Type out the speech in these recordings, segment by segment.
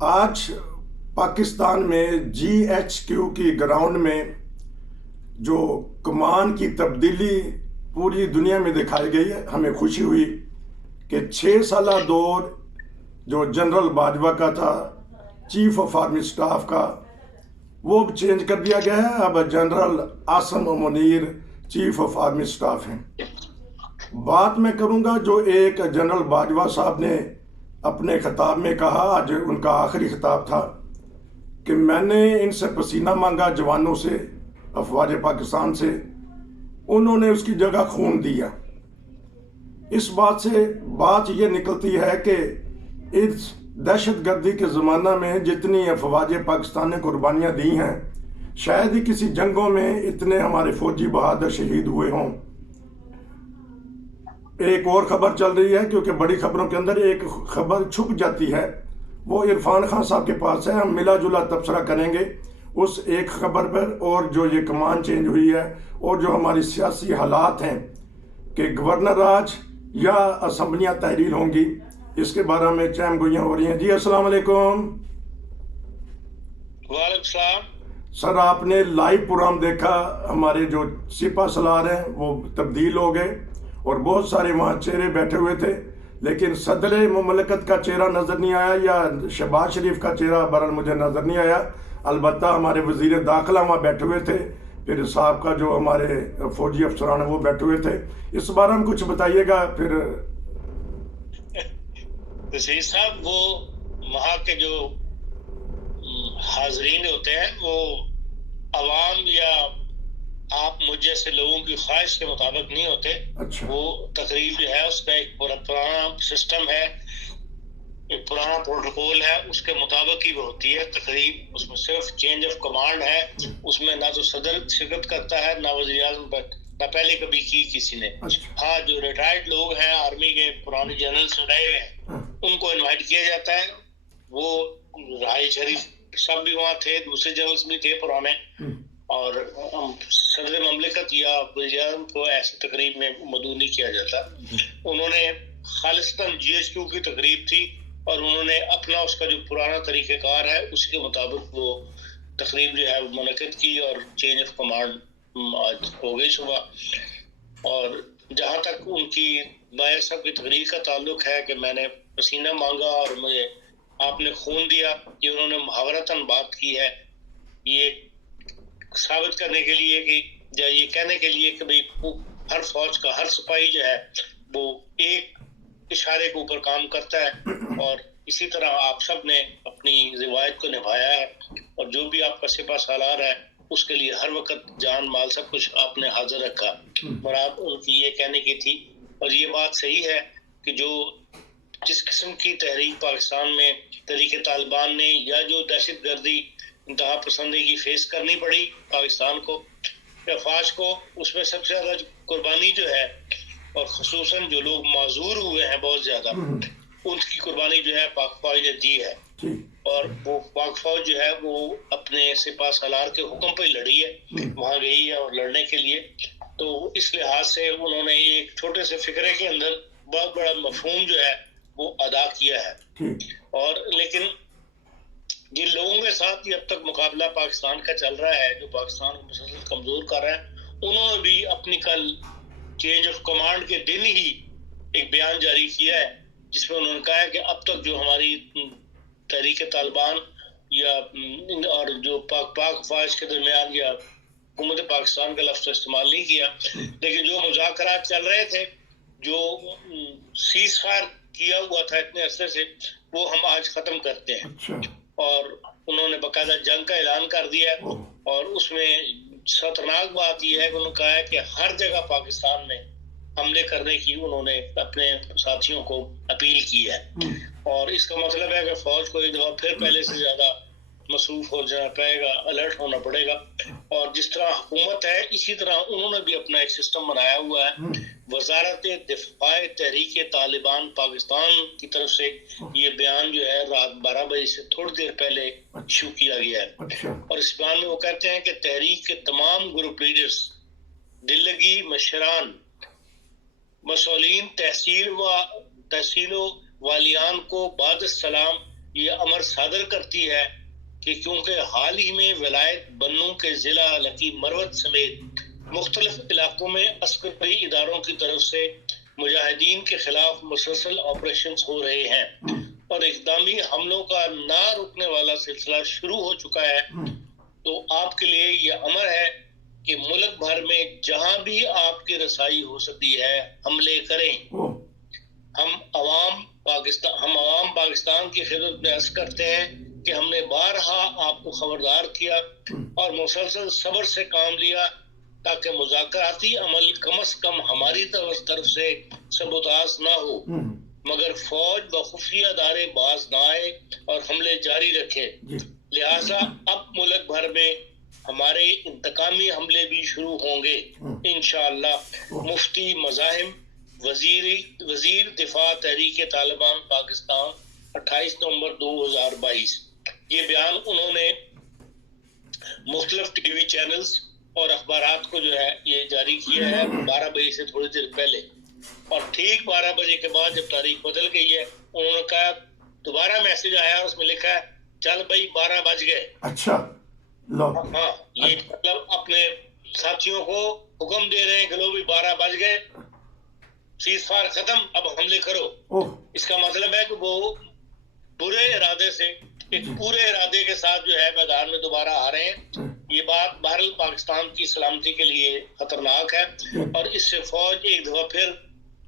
آج پاکستان میں G H Q کی گراؤنڈ میں جو کمان کی تبدیلی پوری دنیا میں دکھائی گئی ہے، ہمیں خوشی ہوئی کہ 6 سالہ دور جو جنرل باجوہ کا تھا، چیف آف آرمی سٹاف کا، وہ چینج کر دیا گیا ہے۔ اب general Asim Munir chief of army staff ہیں۔ بات میں کروں گا جو ایک جنرل باجوہ صاحب نے اپنے خطاب میں کہا، آج ان کا آخری خطاب تھا، کہ میں نے ان سے پسینہ مانگا، جوانوں سے، افواج پاکستان سے، انہوں نے اس کی جگہ خون دیا۔ اس بات سے بات یہ نکلتی ہے کہ اس دہشت گردی کے زمانہ میں جتنی افواج پاکستان نے قربانیاں دی ہیں، شاید ہی کسی جنگوں میں اتنے ہمارے فوجی بہادر شہید ہوئے ہوں۔ ایک اور خبر چل رہی ہے، کیونکہ بڑی خبروں کے اندر ایک خبر چھپ جاتی ہے، وہ عرفان خان صاحب کے پاس ہے، ہم ملا جلا تبصرہ کریں گے اس ایک خبر پر، اور جو یہ کمان چینج ہوئی ہے اور جو ہماری سیاسی حالات ہیں کہ گورنر راج یا اسمبلیاں تحلیل ہوں گی، اس کے بارے میں چہم گوئیاں ہو رہی ہیں۔ جی السلام علیکم۔ وعلیکم السلام۔ سر، آپ نے لائیو پروگرام دیکھا، ہمارے جو سپہ سالار ہیں وہ تبدیل ہو گئے اور بہت سارے وہاں چہرے بیٹھے ہوئے تھے، لیکن صدر مملکت کا چہرہ نظر نہیں آیا یا شہباز شریف کا چہرہ بہرحال مجھے نظر نہیں آیا۔ البتہ ہمارے وزیر داخلہ وہاں بیٹھے ہوئے تھے، پھر صاحب کا جو ہمارے فوجی افسران ہیں وہ بیٹھے ہوئے تھے۔ اس بارے میں کچھ بتائیے گا پھر۔ وزیر صاحب، وہ وہاں کے جو حاضرین ہوتے ہیں وہ عوام یا آپ مجھ جیسے لوگوں کی خواہش کے مطابق نہیں ہوتے۔ اچھا۔ وہ تقریب جو ہے اس کا ایک پرانا سسٹم ہے، ایک پرانا پروٹوکول ہے، اس کے مطابق ہی وہ ہوتی ہے تقریب۔ اس میں صرف چینج آف کمانڈ ہے، اس میں نہ تو صدر شرکت کرتا ہے نہ وزیر اعظم، نہ پہلے کبھی کی کسی نے۔ ہاں، جو ریٹائرڈ لوگ ہیں آرمی کے، پرانے جنرلز رہے ہوئے ہیں، ان کو انوائٹ کیا جاتا ہے۔ وہ رائی شریف سب بھی وہاں تھے، دوسرے جنرلز بھی تھے پرانے، اور صدر مملکت یا وزیر اعظم کو ایسی تقریب میں مدعو نہیں کیا جاتا۔ انہوں نے خالصتاً جی ایچ کیو کی تقریب تھی، اور انہوں نے اپنا اس کا جو پرانا طریقہ کار ہے اس کے مطابق وہ تقریب جو ہے منعقد کی، اور چینج آف کمانڈ آج ہو گئی صبح۔ اور جہاں تک ان کی بایر صاحب کی تقریر کا تعلق ہے کہ میں نے پسینہ مانگا اور مجھے آپ نے خون دیا، یہ انہوں نے محاورتاً بات کی ہے، یہ ثابت کرنے کے لیے کہ یا یہ کہنے کے لیے کہ بھئی ہر فوج کا ہر سپاہی جو ہے وہ ایک اشارے کے اوپر کام کرتا ہے، اور اسی طرح آپ سب نے اپنی روایت کو نبھایا ہے، اور جو بھی آپ کا سپہ سالار ہے اس کے لیے ہر وقت جان مال سب کچھ آپ نے حاضر رکھا۔ اور آپ ان کی یہ کہنے کی تھی، اور یہ بات صحیح ہے کہ جو جس قسم کی تحریک پاکستان میں تحریک طالبان نے یا جو دہشت گردی انتہا پسندی فیس کرنی پڑی پاکستان کو یا فوج کو، اس میں سب سے زیادہ قربانی جو ہے، اور خصوصاً جو لوگ معذور ہوئے ہیں بہت زیادہ، ان کی قربانی جو ہے پاک فوج نے دی ہے۔ اور وہ پاک فوج جو ہے وہ اپنے سپہ سالار کے حکم پہ لڑی ہے، وہاں گئی ہے اور لڑنے کے لیے۔ تو اس لحاظ سے انہوں نے ایک چھوٹے سے فقرے کے اندر بہت بڑا مفہوم جو ہے وہ ادا کیا ہے۔ اور لیکن جن لوگوں کے ساتھ یہ اب تک مقابلہ پاکستان کا چل رہا ہے، جو پاکستان کو مسلسل کمزور کر رہا ہے، انہوں نے بھی اپنی کل چینج آف کمانڈ کے دن ہی ایک بیان جاری کیا ہے، جس میں انہوں نے کہا ہے کہ اب تک جو ہماری تحریک طالبان یا اور جو پاک فوج کے درمیان یا حکومت پاکستان کا لفظ استعمال نہیں کیا، لیکن جو مذاکرات چل رہے تھے، جو سیز فائر کیا ہوا تھا اتنے عرصے سے، وہ ہم آج ختم کرتے ہیں۔ اور انہوں نے باقاعدہ جنگ کا اعلان کر دیا ہے، اور اس میں خطرناک بات یہ ہے کہ انہوں نے کہا ہے کہ ہر جگہ پاکستان میں حملے کرنے کی انہوں نے اپنے ساتھیوں کو اپیل کی ہے، اور اس کا مطلب ہے کہ فوج کو ایک دفعہ پھر پہلے سے زیادہ مصروف ہو جانا پڑے گا، الرٹ ہونا پڑے گا۔ اور جس طرح حکومت ہے اسی طرح انہوں نے بھی اپنا ایک سسٹم بنایا ہوا ہے۔ وزارت دفاع تحریک طالبان پاکستان کی طرف سے یہ بیان جو ہے رات 12 بجے سے تھوڑی دیر پہلے ایشو کیا گیا ہے، اور اس بیان میں وہ کہتے ہیں کہ تحریک کے تمام گروپ لیڈرز، دلگی مشران، مسئولین تحصیل و والیان کو بعد السلام یہ امر صادر کرتی ہے کہ کیونکہ حال ہی میں ولایت بنوں کے ضلع لکی مروت سمیت مختلف علاقوں میں عسکری اداروں کی طرف سے مجاہدین کے خلاف مسلسل آپریشنز ہو رہے ہیں اور اقدامی حملوں کا نہ رکنے والا سلسلہ شروع ہو چکا ہے، تو آپ کے لیے یہ امر ہے کہ ملک بھر میں جہاں بھی آپ کی رسائی ہو سکتی ہے حملے کریں۔ ہم عوام پاکستان کی خدمت میں عرض کرتے ہیں کہ ہم نے بارہا آپ کو خبردار کیا اور مسلسل صبر سے کام لیا تاکہ مذاکراتی عمل کم از کم ہماری طرف سے سبوتاژ نہ ہو، مگر فوج و خفیہ ادارے باز نہ آئے اور حملے جاری رکھے۔ لہٰذا اب ملک بھر میں ہمارے انتقامی حملے بھی شروع ہوں گے انشاءاللہ۔ مفتی مزاحم، وزیر دفاع تحریک طالبان پاکستان، 28 نومبر 2022۔ یہ بیان انہوں نے مختلف ٹی وی چینلز اور اخبارات کو جو ہے یہ جاری کیا ہے 12 بجے سے تھوڑی دیر پہلے، اور ٹھیک 12 بجے کے بعد جب تاریخ بدل گئی ہے انہوں نے کہا، دوبارہ میسج آیا اور اس میں لکھا ہے چل بھائی 12 بج گئے۔ اچھا، ہاں، یہ مطلب اپنے ساتھیوں کو حکم دے رہے ہیں کہ لو بھی 12 بج گئے، سیز فائر ختم، اب حملے کرو۔ اس کا مطلب ہے کہ وہ برے ارادے سے ایک پورے ارادے کے ساتھ جو ہے میدان میں دوبارہ آ رہے ہیں۔ یہ بات بہرحال پاکستان کی سلامتی کے لیے خطرناک ہے، اور اس سے فوج ایک دفعہ پھر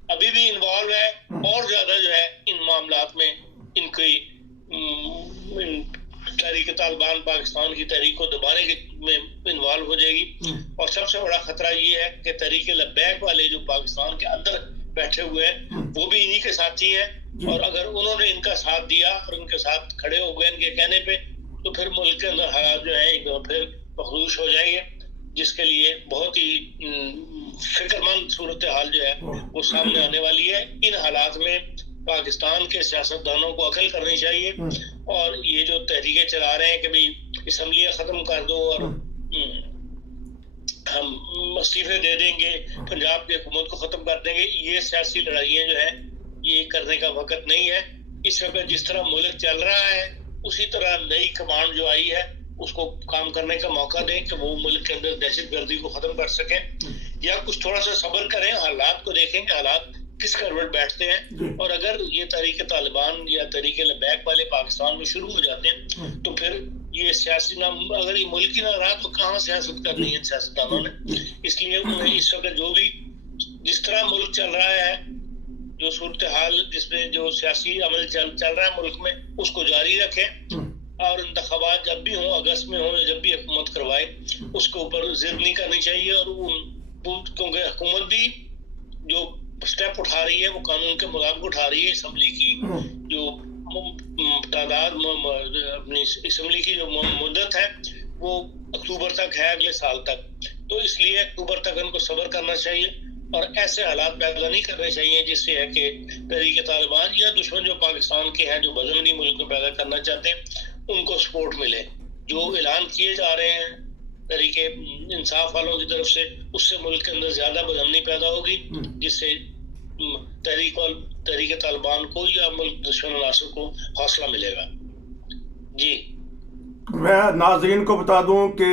ابھی بھی انوالو ہے، اور زیادہ جو ہے ان معاملات میں ان کی تحریک طالبان پاکستان کی تحریک کو دبانے میں انوالو ہو جائے گی۔ اور سب سے بڑا خطرہ یہ ہے کہ تحریک لبیک والے جو پاکستان کے اندر بیٹھے ہوئے ہیں وہ بھی انہی کے ساتھی ہیں، اور اگر انہوں نے ان کا ساتھ دیا اور ان کے ساتھ کھڑے ہو گئے ان کے کہنے پہ، تو پھر ملک کے اندر حالات جو ہے ایک دفعہ پھر مخدوش ہو جائیں گے، جس کے لیے بہت ہی فکر مند صورتحال جو ہے وہ سامنے آنے والی ہے۔ ان حالات میں پاکستان کے سیاستدانوں کو عقل کرنی چاہیے، اور یہ جو تحریکیں چلا رہے ہیں کہ بھئی اسمبلیاں ختم کر دو اور ہم استعفے دے دیں گے، پنجاب کی حکومت کو ختم کر دیں گے، یہ سیاسی لڑائیاں جو ہیں یہ کرنے کا وقت نہیں ہے۔ اس وقت جس طرح ملک چل رہا ہے اسی طرح نئی کمانڈ جو آئی ہے اس کو کام کرنے کا موقع دیں کہ وہ ملک کے اندر دہشت گردی کو ختم کر سکیں، یا کچھ تھوڑا سا صبر کریں، حالات کو دیکھیں کہ حالات کس کروٹ بیٹھتے ہیں، اور اگر یہ تحریک طالبان یا تحریک لبیک والے پاکستان میں شروع ہو جاتے ہیں تو پھر یہ سیاسی نہ، اگر یہ ملکی نہ رہا تو کہاں سیاست کرنی ہے سیاستدانوں نے۔ اس لیے انہیں اس وقت جو بھی جس طرح ملک چل رہا ہے، جو صورتحال جس میں جو سیاسی عمل چل رہا ہے ملک میں، اس کو جاری رکھیں، اور انتخابات جب بھی ہوں، اگست میں ہوں، جب بھی حکومت کروائے اس کے اوپر ضد نہیں کرنی چاہیے، اور کیونکہ حکومت بھی جو سٹیپ اٹھا رہی ہے وہ قانون کے مطابق اٹھا رہی ہے۔ اسمبلی کی جو تعداد، اپنی اسمبلی کی جو مدت ہے وہ اکتوبر تک ہے، اگلے سال تک، تو اس لیے اکتوبر تک ان کو صبر کرنا چاہیے، اور ایسے حالات پیدا نہیں کرنے چاہیے جس سے ہے کہ تحریک طالبان یا دشمن جو پاکستان کے ہیں جو بدامنی ملک میں پیدا کرنا چاہتے ہیں ان کو سپورٹ ملے۔ جو اعلان کیے جا رہے ہیں تحریک انصاف والوں کی طرف سے، اس سے ملک کے اندر زیادہ بدامنی پیدا ہوگی، جس سے تحریک طالبان کو یا ملک دشمن عناصر کو حوصلہ ملے گا۔ جی، میں ناظرین کو بتا دوں کہ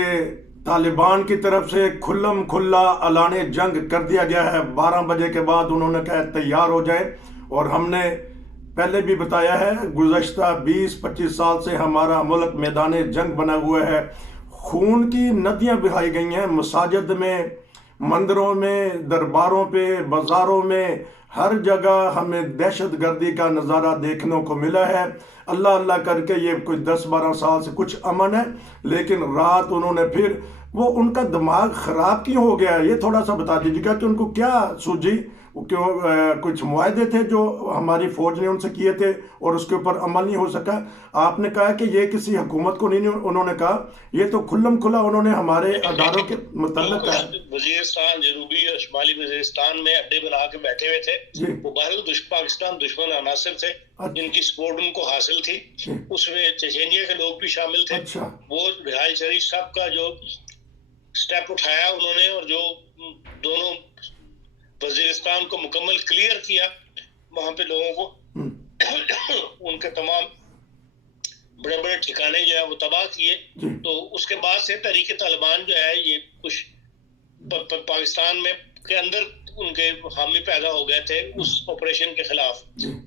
طالبان کی طرف سے کھلم کھلا اعلان جنگ کر دیا گیا ہے۔ 12 بجے کے بعد انہوں نے کہا تیار ہو جائے، اور ہم نے پہلے بھی بتایا ہے گزشتہ 20-25 سال سے ہمارا ملک میدان جنگ بنا ہوا ہے، خون کی ندیاں بہائی گئی ہیں، مساجد میں، مندروں میں، درباروں پہ، بازاروں میں، ہر جگہ ہمیں دہشت گردی کا نظارہ دیکھنے کو ملا ہے۔ اللہ اللہ کر کے یہ کوئی 10-12 سال سے کچھ امن ہے، لیکن رات انہوں نے پھر وہ ان کا دماغ خراب کیوں ہو گیا، یہ تھوڑا سا بتا دیجیے گا کہ ان کو کیا سوجی، کیوں کچھ معاہدے تھے جو ہماری فوج نے ان سے کیے تھے اور اس کے اوپر عمل نہیں ہو سکا؟ آپ نے کہا کہ یہ کسی حکومت کو نہیں، انہوں نے کہا یہ تو کھلم کھلا انہوں نے ہمارے اداروں کے متعلق کہا۔ وزیرستان، جنوبی اور شمالی وزیرستان میں اڈے بنا کے بیٹھے ہوئے تھے، وہ باہر پاکستان دشمن عناصر تھے جن کی سپورٹ ان کو حاصل تھی، اس میں چچینیا کے لوگ بھی شامل تھے۔ وہ رہائی شریف صاحب کا جو سٹیپ اٹھایا انہوں نے، اور جو دونوں وزیرستان کو مکمل کلیئر کیا وہاں پہ لوگوں کو، ان کے تمام ٹھکانے جو ہے وہ تباہ کیے. تو اس کے بعد سے تحریک طالبان جو ہے یہ کچھ پاکستان میں کے اندر ان کے حامی پیدا ہو گئے تھے اس آپریشن کے خلاف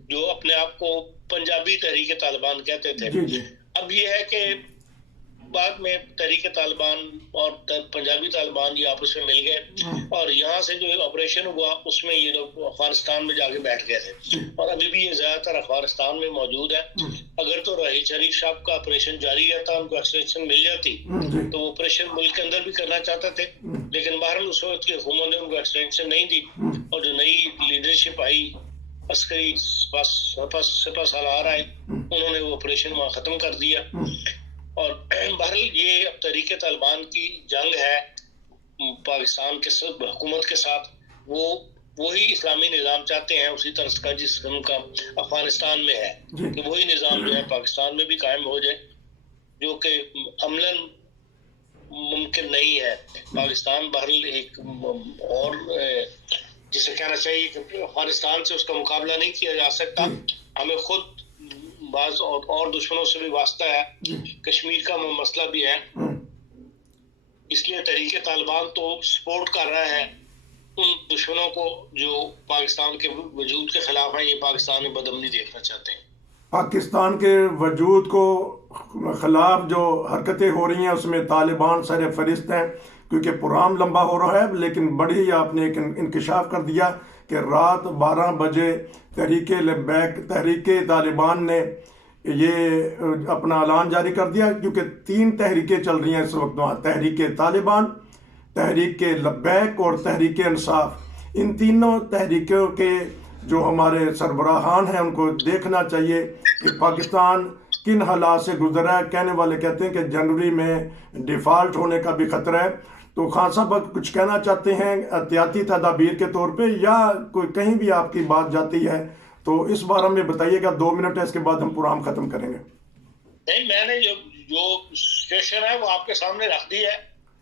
جو اپنے آپ کو پنجابی تحریک طالبان کہتے تھے. اب یہ ہے کہ بعد میں تحریک طالبان اور پنجابی طالبان یہ آپس میں مل گئے اور یہاں سے جو آپریشن ہوا اس میں یہ لوگ افغانستان میں جا کے بیٹھ گئے تھے اور ابھی بھی یہ زیادہ تر افغانستان میں موجود ہے. اگر تو راحیل شریف صاحب کا آپریشن جاری رہتا ان کو ایکسٹینشن مل جاتی تو وہ آپریشن ملک کے اندر بھی کرنا چاہتے تھے, لیکن بہرحال اس وقت کی حکومت نے ان کو ایکسٹینشن نہیں دی اور جو نئی لیڈرشپ آئی عسکری سپہ سالار آئے انہوں نے وہ آپریشن وہاں ختم کر دیا. اور بہرحال یہ اب تحریک طالبان کی جنگ ہے پاکستان کے حکومت کے ساتھ. وہ وہی اسلامی نظام چاہتے ہیں اسی طرح کا جس قسم کا افغانستان میں ہے کہ وہی نظام جو ہے پاکستان میں بھی قائم ہو جائے جو کہ عملاً ممکن نہیں ہے. پاکستان بہرحال ایک اور جسے کہنا چاہیے کہ افغانستان سے اس کا مقابلہ نہیں کیا جا سکتا. ہمیں خود بعض اور دشمنوں سے بھی واسطہ ہے, کشمیر کا مسئلہ بھی ہے, اس لیے تحریک طالبان تو سپورٹ کر رہا ہے ان دشمنوں کو جو پاکستان کے وجود کے خلاف ہیں. یہ پاکستان میں بدامنی دیکھنا چاہتے ہیں. پاکستان کے وجود کو خلاف جو حرکتیں ہو رہی ہیں اس میں طالبان سر فہرست ہیں کیونکہ پروگرام لمبا ہو رہا ہے, لیکن بڑی ہی آپ نے ایک انکشاف کر دیا کہ رات 12 بجے تحریک طالبان نے یہ اپنا اعلان جاری کر دیا کیونکہ 3 تحریکیں چل رہی ہیں اس وقت وہاں, تحریک طالبان, تحریک لبیک اور تحریک انصاف. ان تینوں تحریکوں کے جو ہمارے سربراہان ہیں ان کو دیکھنا چاہیے کہ پاکستان کن حالات سے گزر رہا ہے. کہنے والے کہتے ہیں کہ جنوری میں ڈیفالٹ ہونے کا بھی خطرہ ہے. تو خان صاحب کچھ کہنا چاہتے ہیں احتیاطی تدابیر کے طور پہ یا کوئی کہیں بھی آپ کی بات جاتی ہے تو اس بارے میں بتائیے گا. 2 منٹ ہے, اس کے بعد ہم پروگرام ختم کریں گے. نہیں, میں نے جو سچویشن ہے وہ آپ کے سامنے رکھ دی ہے.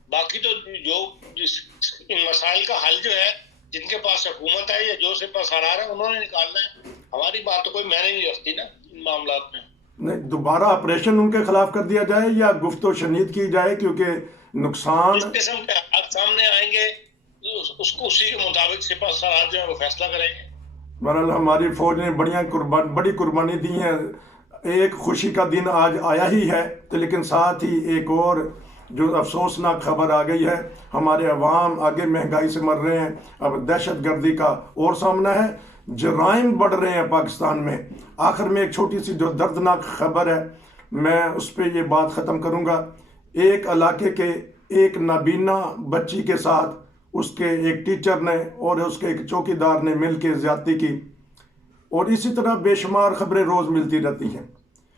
باقی تو ان مسائل کا حل جو ہے جن کے پاس حکومت ہے یا جو سپہ سالار ہے انہوں نے نکالنا ہے. ہماری بات تو کوئی میں نے نہیں رکھتی نا ان معاملات میں. نہیں, دوبارہ آپریشن ان کے خلاف کر دیا جائے یا گفت و شنید کی جائے کیونکہ نقصان اس قسم کے آپ سامنے آئیں گے اس کو اسی کے مطابق سپہ سالار جو ہے وہ فیصلہ کریں گے. بہرحال ہماری فوج نے بڑی قربانی دی ہیں. ایک خوشی کا دن آج آیا ہی ہے لیکن ساتھ ہی ایک اور جو افسوسناک خبر آ گئی ہے. ہمارے عوام آگے مہنگائی سے مر رہے ہیں, اب دہشت گردی کا اور سامنا ہے, جرائم بڑھ رہے ہیں پاکستان میں. آخر میں ایک چھوٹی سی جو دردناک خبر ہے میں اس پہ یہ بات ختم کروں گا. ایک علاقے کے ایک نابینا بچی کے ساتھ اس کے ایک ٹیچر نے اور اس کے ایک چوکیدار نے مل کے زیادتی کی اور اسی طرح بے شمار خبریں روز ملتی رہتی ہیں.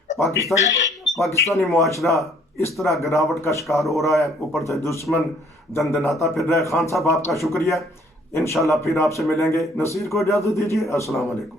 پاکستانی معاشرہ اس طرح گراوٹ کا شکار ہو رہا ہے, اوپر سے دشمن دندناتا پھر رہا ہے. خان صاحب آپ کا شکریہ, انشاءاللہ پھر آپ سے ملیں گے. نصیر کو اجازت دیجیے. السلام علیکم.